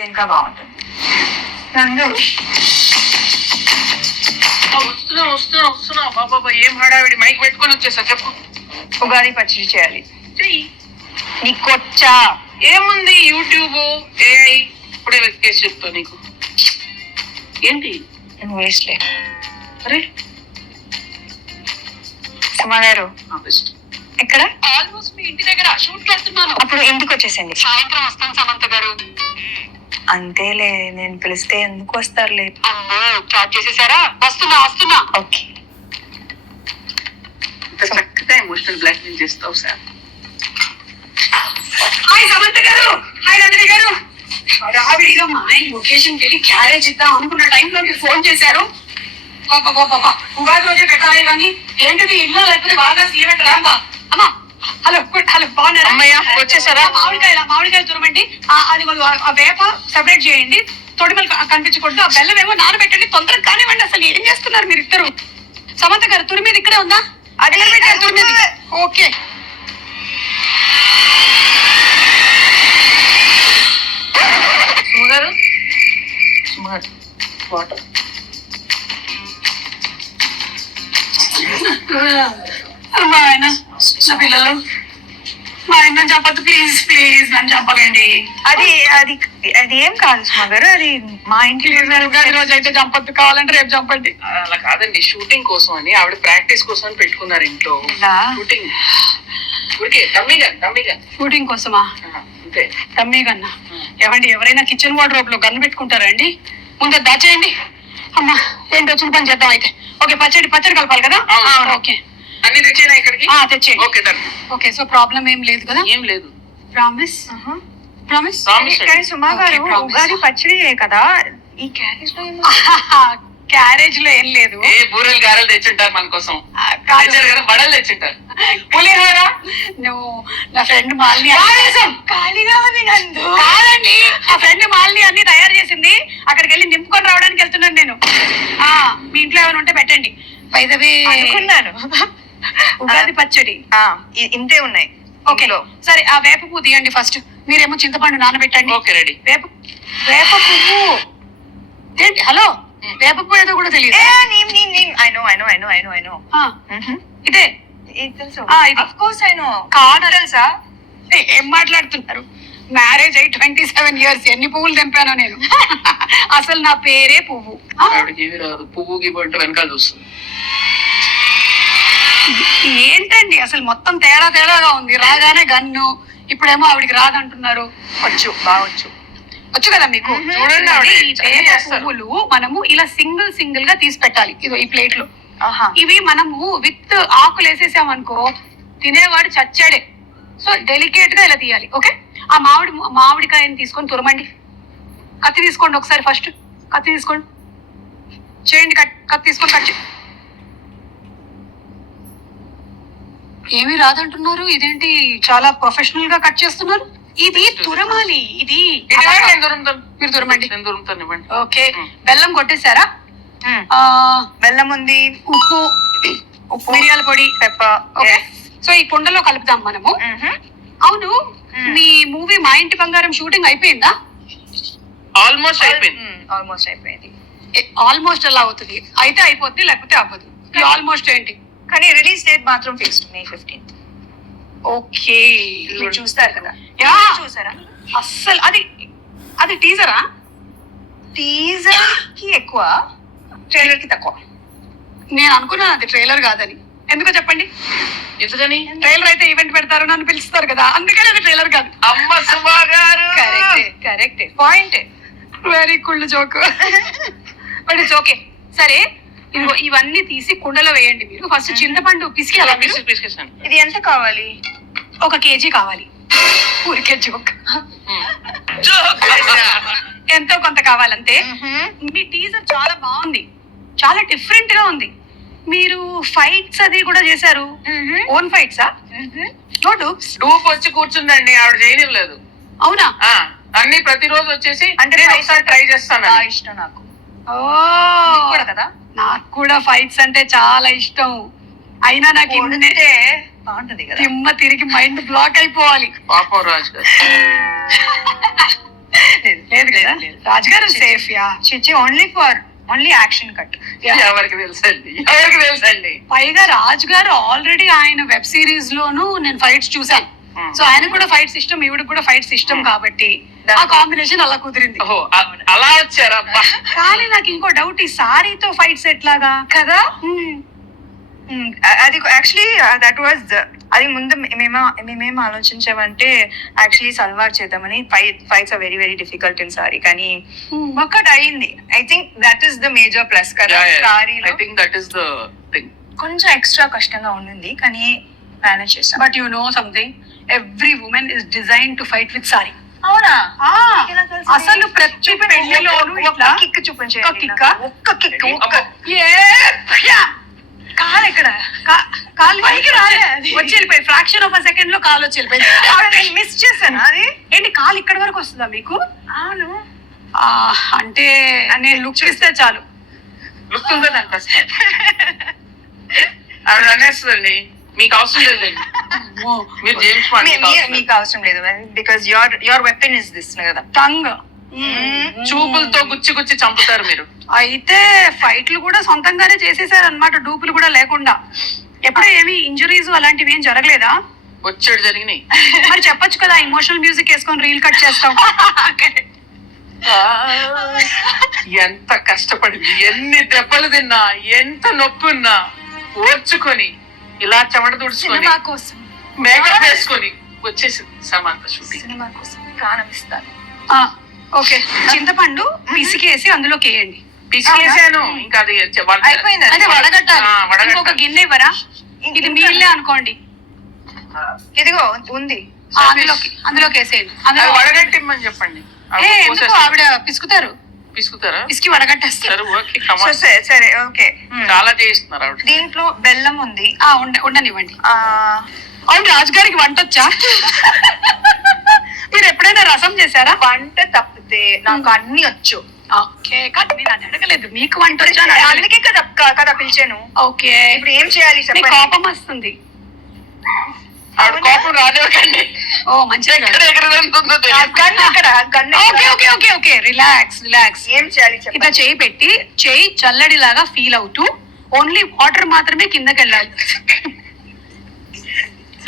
ఇంకా బాగుంటుంది. నందు వస్తున్నా బాబా ఏం హడావిడి మైక్ పెట్టుకొని వచ్చేసా చెప్పు. ఉగాది పచ్చడి చేయాలి. చెయ్యి. నీకొచ్చా? ఏముంది యూట్యూబ్ ఏఐ ఇప్పుడే వెతికేసి చెప్తా నీకు. ఏంటి నువ్వు వేస్ట్లే. అరే సుమా గారు బెస్ట్. ఎక్కడ? ఆల్మోస్ట్ మీ ఇంటి దగ్గర షూట్ వెళ్తున్నాను. అప్పుడు ఇంటికి వచ్చేసండి. సాయంత్రం వస్తాను సమంత గారు. అంతేలే, నేను పిలిస్తే ఎందుకు వస్తారులే. స్టార్ట్ చేసేసారా? వస్తున్నా. ఓకే. చక్కగా ఎమోషనల్ బ్లాక్ మెయిల్ చేస్తావు సార్. హాయ్ సమంత గారు, హాయ్ నందిని గారు. హడావిడిగా మా ఆయన లొకేషన్కి వెళ్ళి క్యారేజ్ ఇద్దాం అనుకున్న టైంలో మీరు ఫోన్ చేశారు. ఉగాది రోజే పెట్టాలి కానీ ఏంటిది ఇల్లు లేకపోతే బాగా సీరెట్ రాంబా. అమ్మా హలో హలో, బాగున్నారా? అమ్మయ్య వచ్చేసారా? మామిడికాయలు తురమండి. అది ఆ వేప సెపరేట్ చేయండి, తొడిమలు కనిపించకూడదు. ఆ బెల్లం ఏమో నానబెట్టండి, తొందరగా కానివ్వండి. అసలు ఏం చేస్తున్నారు మీరు ఇద్దరు? సమంత గారు తురిమీది ఇక్కడే ఉందా? అది తురిమీది. ఓకే. సుమగారు వాటర్. మా ఆయన నా పిల్లలు, మా ఆయన నన్ను చెప్పద్దు ప్లీజ్ ప్లీజ్, నన్ను చెప్పకండి. అది అది అది ఏం కాదు సుమా గారు, అది మా ఇంట్లో ఉగాది రోజు అయితే చంపద్దు, కావాలంటే రేపు చంపండి. అలా కాదండి, షూటింగ్ కోసం అని ఆవిడ ప్రాక్టీస్ కోసం అని పెట్టుకున్నారు ఇంట్లో. షూటింగ్ ఊరికే తమ్మిగా షూటింగ్ కోసమా? అంతే. తమ్మి గన్నా ఏమండి, ఎవరైనా కిచెన్ వార్డ్రోబ్ లో గన్ను పెట్టుకుంటారా అండి? ముందు దాచేయండి. అమ్మా ఏంటి వచ్చిన పని చేద్దాం అయితే. ఓకే, పచ్చడి కలపాలి కదా? ఓకే, అన్ని తెచ్చేనా ఇక్కడికి? తెచ్చేయండి. Okay done. Okay, so problem ఏం లేదు కదా? ఏం లేదు. ప్రామిస్? ప్రామిస్. కానీ సుమా గారు ఉగాది పచ్చడి కదా, ఈ క్యారేజ్ లో క్యారేజ్ లో ఏం లేదు. ఏ బూరెలు గారెలు తెచ్చుంటారు మన కోసం. కాదు తెచ్చారు కదా, బడలు తెచ్చుంటారు. పులిహోర. నువ్వు నా ఫ్రెండ్ మాలిని ఖాళీగా ఉంది నందు. కాదండి, నా ఫ్రెండ్ మాలిని అన్ని తయారు చేసింది, అక్కడికి వెళ్ళి నింపుకొని రావడానికి వెళ్తున్నాను నేను. మీ ఇంట్లో ఏమైనా ఉంటే పెట్టండి. పైదవి అనుకున్నాను. ఉగాది పచ్చడి ఇంతే ఉన్నాయి. ఓకే సరే, ఆ వేప పువ్వు తీయండి ఫస్ట్. మీరేమో చింతపండు నానబెట్టండి. Okay ready. వేప పువ్వు ఏంటి? హలో, వేప పువ్వు ఏదో కూడా తెలియదు. ఇదే కాదు తెలుసా? ఏం మాట్లాడుతున్నారు? మ్యారేజ్ అయి 27 years, ఎన్ని పువ్వులు తెంపానో నేను. అసలు నా పేరే పువ్వు. ఆవిడకి ఇవి రాదు, పువ్వు గివ్వు అంటే వెనకాల చూస్తుంది. ఏంటండి అసలు మొత్తం తేడాగా ఉంది. రాగానే గన్ను, ఇప్పుడేమో ఆవిడికి రాదంటున్నారు. వచ్చు కదా మీకు. చూడండి, ఈ వేప పువ్వులు మనము ఇలా సింగిల్ గా తీసి పెట్టాలి. ఇదో ఈ ప్లేట్ లో. ఇవి మనము విత్ ఆకులు వేసేసామనుకో తినేవాడు చచ్చాడే. సో డెలికేట్ గా ఇలా తీయాలి. ఓకే, ఆ మామిడికాయని తీసుకొని తురమండి. కత్తి తీసుకోండి ఒకసారి, ఫస్ట్ కత్తి తీసుకోండి, చేయండి. కత్తి తీసుకొని కట్ చేయండి. ఏమీ రాదంటున్నారు, ఇదేంటి చాలా ప్రొఫెషనల్ గా కట్ చేస్తున్నారు? ఇది తురమాలి. ఇది మీరు తురమండి. ఓకే, బెల్లం కొట్టేశారా? బెల్లం ఉంది, ఉప్పు, మిరియాల పొడి, పెప్పర్. ఓకే, సో ఈ కుండలో కలుపుదాం మనము. అవును, మీ మూవీ మా ఇంటి బంగారం షూటింగ్ అయిపోయిందా? ఆల్మోస్ట్ అయిపోయింది. ఆల్మోస్ట్ అలా అవుతుంది. అయితే అయిపోద్ది, లేకపోతే అవ్వదు. ఆల్మోస్ట్ ఏంటి? కానీ రిలీజ్ డేట్ మాత్రం ఫిక్స్డ్ May 15th. ఓకే, మీరు చూస్తారు కదా? చూసారా? అస్సలు అది టీజరా? టీజర్ కి ఎక్కువ, ట్రైలర్ కి తక్కువ. నేను అనుకున్నాను అది ట్రైలర్ కాదని. ఎందుకో చెప్పండి. ఎందుకని? ట్రైలర్ అయితే ఈవెంట్ పెడతారు, నన్ను పిలుస్తారు కదా, అందుకని అది ట్రైలర్ కాదు. అమ్మ సుమా గారు, కరెక్ట్ పాయింట్. వెరీ కుళ్ళు జోక్. But it's okay. సరే, ఇదిగో ఇవన్నీ తీసి కుండలో వేయండి. మీరు ఫస్ట్ చింతపండు పిసికి అలా పిసికేసాను. ఇది ఎంత కావాలి? 1 kg కావాలి. ఊరికే జోక్. ఎంతో కొంత కావాలంతే. మీ టీజర్ చాలా బాగుంది, చాలా డిఫరెంట్ గా ఉంది. మీరు ఫైట్స్ అది కూడా చేశారు. ఓన్ ఫైట్సా? డూప్ వచ్చి కూర్చుందండి, ఆవిడ చేయనివ్వలేదు. అవునా? అన్ని ప్రతిరోజు వచ్చేసి అంటే ఒకసారి ట్రై చేస్తాను. ఇష్టం నాకు కూడా కదా. నాకు కూడా ఫైట్స్ అంటే చాలా ఇష్టం. అయినా నాకు బాగుంటది కదా, తిమ్మ తిరిగి మైండ్ బ్లాక్ అయిపోవాలి. పాపం రాజు గారు. లేదు కదా రాజుగారు సేఫ్ యా చిచ్చి ఓన్లీ యాక్షన్ కట్. ఎవరికి తెలుసండి పైగా రాజుగారు ఆల్రెడీ ఆయన వెబ్ సిరీస్ లోను నేను ఫైట్స్ చూసాను. సో ఆయన కూడా ఫైట్స్ ఇష్టం, ఈవిడ కూడా ఫైట్స్ ఇష్టం కాబట్టి ఆ కాంబినేషన్ అలా కుదిరింది. ఓహో అలా వచ్చారా? కానీ నాకు ఇంకో డౌట్, ఈ సారీతో ఫైట్స్ ఎట్లాగా కదా. అది యాక్చువల్లీ దట్ వాజ్ అది ముందు మేమేం ఆలోచించామంటే యాక్చువల్లీ సల్వార్ చేద్దామని. Fights are very very difficult in sari, కానీ ఒక్కటి అయింది. I think that is the major plus కదా సారీలో. I think that is the thing. కొంచెం ఎక్స్ట్రా కష్టంగా ఉండింది కానీ మేనేజ్ చేసాం. But you know something, every women is design to fight with sari. అవునా? అసలు ప్రతి పెళ్లిలోనూ ఇట్లా కిక్ చూపించండి. ఒక్క కిక్ కాలు ఎక్కడ కాలు పైకి రాలే, వచ్చి వెళ్ళిపోయి ఫ్రాక్షన్ ఆఫ్ అ సెకండ్ లో కాలు వచ్చి వెళ్ళిపోయింది. మిస్ చేశాను. అది ఏంటి కాలు ఇక్కడ వరకు వస్తుందా మీకు? అవును. అంటే నేను లుక్ ఇస్తే చాలు. లుక్ ఉందని అనిపిస్తుంది. ఆవిడ అనేస్తుందండి, మీకు అవసరం లేదండి, మీరు జేమ్స్ బాండ్ మీకు అవసరం లేదు because your weapon is this కదా, టంగ్. చూపులతో గుచ్చి చంపుతారు మీరు. అయితే ఫైట్లు కూడా సొంతంగానే చేసేసారు అనమాట, డూపులు కూడా లేకుండా. ఎప్పుడు ఏమి ఇంజురీస్ అలాంటివి ఏం జరగలేదా? వచ్చాడు జరిగినాయి. మరి చెప్పొచ్చు కదా, ఇమోషనల్ మ్యూజిక్ వేసుకొని రీల్ కట్ చేస్తాం. ఎంత కష్టపడింది, ఎన్ని దెబ్బలు తిన్నా, ఎంత నొప్పి ఉన్నా ఓర్చుకొని ఇలా చెమట తుడుచుకొని సినిమా కోసం మేకప్ వేసుకొని వచ్చేసింది సమంత షూటింగ్. సినిమా కోసం ప్రాణం ఇస్తాను. ఓకే, చింతపండు పిసికేసి అందులోకి వేయండి. పిసికేసాను, ఇంకా అది అయిపోయింది. అదే వడగట్టాలి. వడగట్టాలి. ఇంకొక గిన్నె ఇవ్వరా? ఇది మీ ఇల్లే అనుకోండి. ఇదిగో ఉంది, అందులోకి వేసేయండి. అది వడగట్టిమ్మని చెప్పండి. ఎందుకు ఆవిడ పిసుకుతారు, పిసుకుతారా? పిసికి వడగట్టేస్తారు. సరే ఓకే, కమాన్. సరే ఓకే. చాలా చేయిస్తున్నారు ఆవిడ. దీంట్లో బెల్లం ఉంది. ఉండనివ్వండి. అవును, రాజుగారికి వంట వచ్చా? మీరు ఎప్పుడైనా రసం చేశారా? వంట తప్పితే నాకు అన్ని వచ్చు. ఓకే, కానీ నేను అది అడగలేదు, మీకు వంట వచ్చా? అందుకే కదా పిలిచాను. ఓకే, ఇప్పుడు ఏం చేయాలి మీకు చెప్పండి. కోపం వస్తుంది. ఆవిడ కోపం రానివ్వకండి. ఓ మంచిదే కదా. ఎక్కడ వెళ్తుందో తెలియదు. Okay okay okay okay, relax. ఏం చేయాలి ఇట్లా చెప్పండి. చేయి పెట్టి, చేయి చల్లడిలాగా ఫీల్ అవుతూ ఓన్లీ వాటర్ మాత్రమే కిందకి వెళ్ళాలి.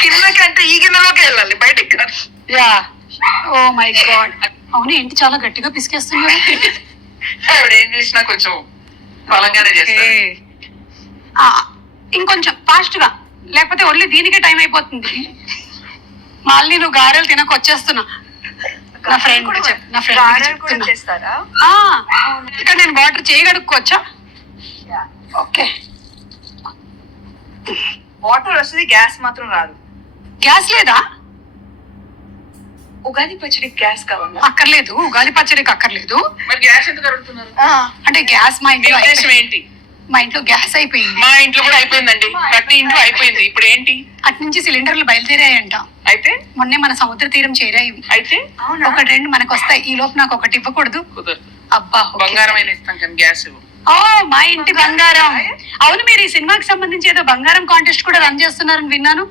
కిందకి అంటే ఈ గిన్నెలోకి వెళ్ళాలి, బయటికి కాదు. Yeah, oh my god. అవును, ఏంటి చాలా గట్టిగా పిసికేస్తున్నారు? ఆవిడ ఏం చేసినా కొంచెం బలంగానే చేస్తారు. ఇంకొంచెం ఫాస్ట్ గా, లేకపోతే ఓన్లీ దీనికే టైం అయిపోతుంది. మళ్ళీ నువ్వు గారెలు తినకొచ్చేస్తున్నా. నా ఫ్రెండ్ కూడా చెప్తున్నా. చేస్తారా? ఇక్కడ నేను వాటర్ చేయగడుక్కోవచ్చా? ఓకే, వాటర్ వస్తుంది, గ్యాస్ మాత్రం రాదు. గ్యాస్ లేదా? ఉగాది పచ్చడికి గ్యాస్ కావాలా? అక్కర్లేదు, ఉగాది పచ్చడికి అక్కర్లేదు. మరి గ్యాస్ ఎందుకు అడుగుతున్నారు? అంటే గ్యాస్ మీ ఉద్దేశం ఏంటి? మా ఇంట్లో గ్యాస్ అయిపోయింది. మా ఇంట్లో కూడా అయిపోయిందండి, ప్రతి ఇంట్లో అయిపోయింది. ఇప్పుడు ఏంటి? అటు నుంచి సిలిండర్లు బయలుదేరాయంట. అయితే మొన్నే మన సముద్ర తీరం చేరాయి. అయితే ఒకటి రెండు మనకు వస్తాయి, ఈ లోపు నాకు ఒకటి ఇవ్వకూడదు? కుదరదు. అబ్బా, okay. బంగారం అయినా ఇస్తాం కానీ గ్యాస్ ఇవ్వం. ఓ, మా ఇంటి బంగారం. అవును, మీరు ఈ సినిమాకి సంబంధించి ఏదో బంగారం కాంటెస్ట్ కూడా రన్ చేస్తున్నారని విన్నాను.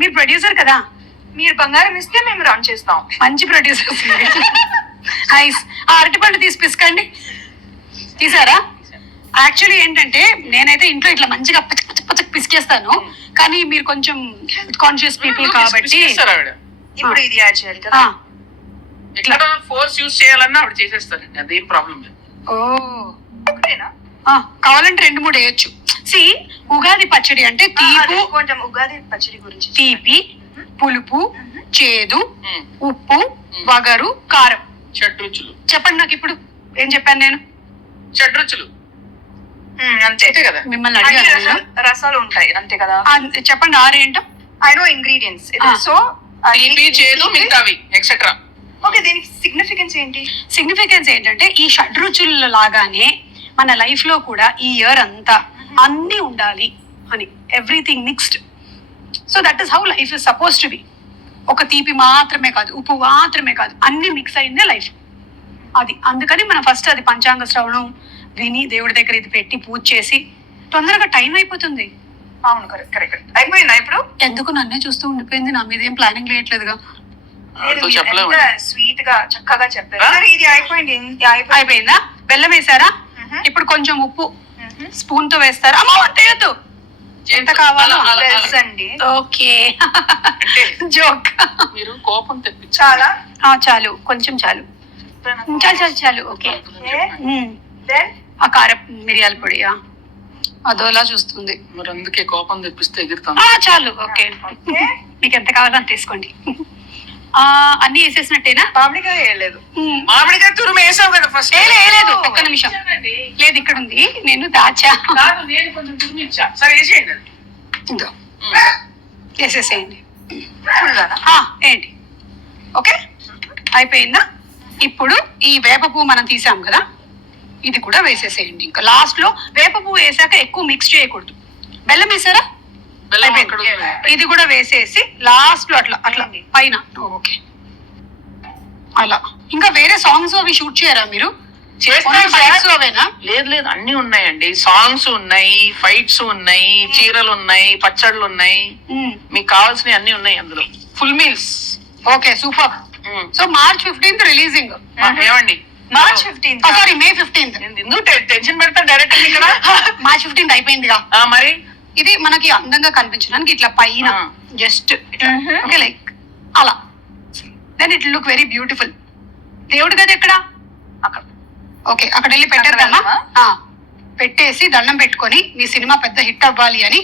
మీరు ప్రొడ్యూసర్ కదా? మీరు బంగారం ఇస్తే మేము రన్ చేస్తాం. మంచి ప్రొడ్యూసర్. నైస్. ఆ అరటిపండు తీసి పిసకండి. తీసారా? యాక్చువల్లీ ఏంటంటే నేనైతే ఇంట్లో ఇట్లా మంచిగా పచ్చ పిసికేస్తాను, కానీ మీరు కొంచెం కాన్షియస్ పీపుల్ కాబట్టి పిసికేస్తారు ఆవిడ. ఇప్పుడు ఇది యాడ్ చేయాలి కదా. ఎక్కడ ఫోర్స్ యూజ్ చేయాలన్నా ఆవిడ చేసేస్తారండి, అదేం ప్రాబ్లం లేదు. ఓ, ఒకటేనా? కావాలంటే 2-3 వేయొచ్చు. సి, ఉగాది పచ్చడి అంటే తీపు, కొంచెం ఉగాది పచ్చడి గురించి. తీపి, పులుపు, చేదు, ఉప్పు, వగరు, కారం, షడ్రుచులు. చెప్పండి నాకు ఇప్పుడు. ఏం చెప్పాను నేను? షడ్రుచులు అంతే అంతే కదా. మిమ్మల్ని అడిగాను. రసాలు ఉంటాయి అంతే కదా. చెప్పండి 6 ఏంటో. I know ingredients. సో తీపి, చేదు, మిగతావి ఎక్సెట్రా. ఓకే, దీనికి సిగ్నిఫికెన్స్ ఏంటి? సిగ్నిఫికెన్స్ ఏంటంటే ఈ షడ్రుచుల లాగానే మన లైఫ్ లో కూడా ఈ ఇయర్ అంతా అన్ని ఉండాలి అని, everything mixed. So that is how life is suppose to be. ఒక తీపి మాత్రమే కాదు, ఉప్పు మాత్రమే కాదు, అన్ని మిక్స్ అయిందే లైఫ్. అది అందుకని మనం ఫస్ట్ అది పంచాంగ శ్రవణం విని దేవుడి దగ్గర ఇది పెట్టి పూజ చేసి తొందరగా టైం అయిపోతుంది. అవును, కరెక్ట్. అయిపోయిందా ఇప్పుడు? ఎందుకు నన్నే చూస్తూ ఉండిపోయింది, నా మీద ఏం ప్లానింగ్ లేయట్లేదుగా. వాళ్ళతో చెప్పలేము. స్వీట్ గా చక్కగా చెప్పారు. ఆ? సరే, ఇది అయిపోయింది. అయిపోయిందా? బెల్లం వేసారా? ఇప్పుడు కొంచెం ఉప్పు స్పూన్ తో వేస్తారా? అమ్మో అంతేయద్దు, ఎంత కావాలో తెలుసు అండి. ఓకే. అంటే జోక్. మీరు కోపం తెప్పించాలి. చాలా చాలు, కొంచెం చాలు. చాలు చాలు చాలు. ఓకే. Then? ఆ కారం మిరియాల పొడి అదోలా చూస్తుంది. మరి అందుకే కోపం తెప్పిస్తే ఎగురుతాం. చాలు. Okay, Okay. మీకు ఎంత కావాలో అంత తీసుకోండి. అన్ని వేసేసినట్టేనా? మామిడికాయ వేయలేదు. మామిడికాయ తురుము వేసావు కదా ఫస్ట్. లేదు, ఒక్క నిమిషం. లేదు, ఇక్కడ ఉంది, నేను దాచా. నేను కొంచెం తురుము ఇచ్చా. సరే వేసేయండి అది. ఇదో వేసేసేయండి. ఫుల్గానా? ఏంటి? ఓకే, అయిపోయిందా? ఇప్పుడు ఈ వేప పువ్వు మనం తీసాం కదా, ఇది కూడా వేసేసేయండి. ఇంకా లాస్ట్ లో వేప పువ్వు వేసాక ఎక్కువ మిక్స్ చేయకూడదు. బెల్లం వేసారా? బెల్లం అయిపోయింది. అక్కడ ఉంది. ఇది కూడా వేసేసి లాస్ట్ లో అట్లా అట్లా పైన. ఓకే, అలా. ఇంకా వేరే సాంగ్స్ అవి షూట్ చేయరా మీరు? చేస్తాం ఓన్లీ సార్. fights అవేనా? లేదు లేదు, అన్ని ఉన్నాయండి. సాంగ్స్ ఉన్నాయి, ఫైట్స్ ఉన్నాయి, చీరలు ఉన్నాయి, పచ్చళ్ళు ఉన్నాయి, మీకు కావాల్సినవి అన్ని ఉన్నాయి అందులో. Full meals. Okay, super. So March 15th releasing. ఏమండి March 15th. Sorry, May 15th. ఎందుకు టెన్షన్ పెడతా డైరెక్ట్ ఇక్కడ. మార్చ్ 15th అయిపోయిందిగా. మరి ఇది మనకి అందంగా కనిపించడానికి ఇట్లా పైన జస్ట్ ఓకే, లైక్ అలా. Then it look very beautiful. దేవుడి గది ఎక్కడ? అక్కడ. ఓకే, అక్కడ వెళ్ళి పెట్టేద్దామా? పెట్టేసి దండం పెట్టుకొని మీ సినిమా పెద్ద హిట్ అవ్వాలి అని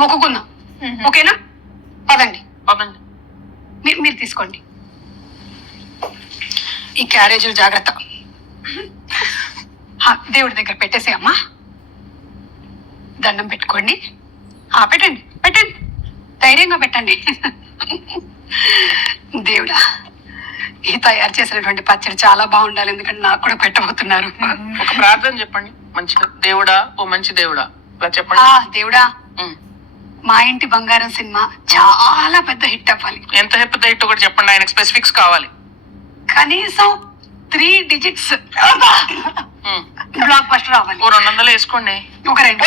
మొక్కుకుందాం. ఓకేనా? పదండి, పదండి. మీరు తీసుకోండి. ఈ క్యారేజీలు జాగ్రత్త. దేవుడి దగ్గర పెట్టేసే అమ్మా, దండం పెట్టుకోండి. పెట్టండి పెట్టండి, ధైర్యంగా పెట్టండి. దేవుడా, ఈ తయారు చేసినటువంటి పచ్చడి చాలా బాగుండాలి, ఎందుకంటే నాకు కూడా పెట్టబోతున్నారు. ఒక ప్రార్థన చెప్పండి మంచిగా. దేవుడా, ఓ మంచి దేవుడా, ఇలా చెప్పండి. దేవుడా, మా ఇంటి బంగారం సినిమా చాలా పెద్ద హిట్ అవ్వాలి. ఎంత పెద్ద హిట్ ఒకటి చెప్పండి, ఆయనకు స్పెసిఫిక్స్ కావాలి. కనీసం 3 digits బ్లాక్ బస్టర్ రావాలి. ఓ 200 వేసుకోండి. ఒక 2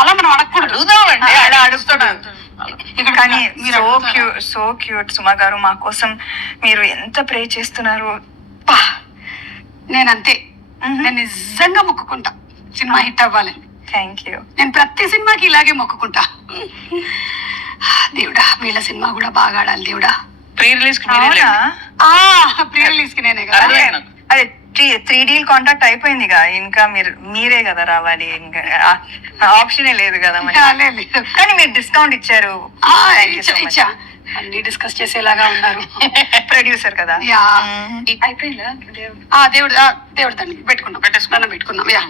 అలా మనం అడగకూడదు. అడుగుదామండి, ఆడ అడుగుతాడు. ఇక్కడ కానీ మీరు సో క్యూట్ సుమా గారు, మా కోసం మీరు ఎంత ప్రే చేస్తున్నారు. నేనంతే, నేను నిజంగా మొక్కుకుంటా సినిమా హిట్ అవ్వాలని. Thank you. నేను ప్రతి సినిమాకి ఇలాగే మొక్కుకుంటా. దేవుడా, వీళ్ళ సినిమా కూడా బాగా ఆడాలి దేవుడా. ప్రీ రిలీజ్ కి మీరే లేండి. ప్రీ రిలీజ్ కి నేనే కదా. అదే నాకు. అదే 3D కాంట్రాక్ట్ అయిపోయిందిగా, ఇంకా మీరే కదా రావాలి, ఇంకా ఆప్షనే లేదు కదా మరి. లేదు. కానీ మీరు డిస్కౌంట్ ఇచ్చారు. ఇచ్చా. అన్ని డిస్కస్ చేసేలాగా ఉన్నారు. ప్రొడ్యూసర్ కదా. యా. అయిపోయిందా? దేవుడు దాన్ని పెట్టుకున్నాం, పెట్టుకున్నాం. యా,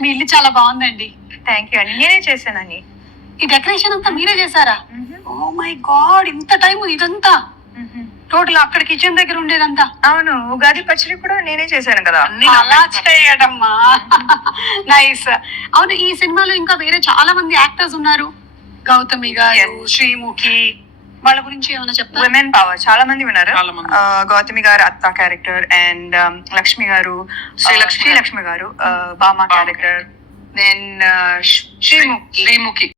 మీ ఇల్లు చాలా బాగుందండి. థ్యాంక్ యూ అండి, నేనే చేశానండి. ఈ డెకరేషన్ అంతా మీరే చేశారా? ఓ మై గాడ్, ఇంత టైం ఇదంతా టోటల్ అక్కడ కిచెన్ దగ్గర ఉండేదంతా? అవును, ఉగాది పచ్చడి కూడా నేనే చేశాను కదా. అలా చేయడమ్మా, నైస్. అవును, ఈ సినిమాలో ఇంకా వేరే చాలా మంది యాక్టర్స్ ఉన్నారు. గౌతమి గారు, శ్రీముఖి, వాళ్ళ గురించి ఏమైనా చెప్తారా? విమెన్ పవర్ చాలా మంది ఉన్నారు. చాలా మంది. గౌతమి గారు అత్త క్యారెక్టర్, అండ్ లక్ష్మి గారు, శ్రీలక్ష్మి గారు బామా క్యారెక్టర్, దెన్ శ్రీముఖి.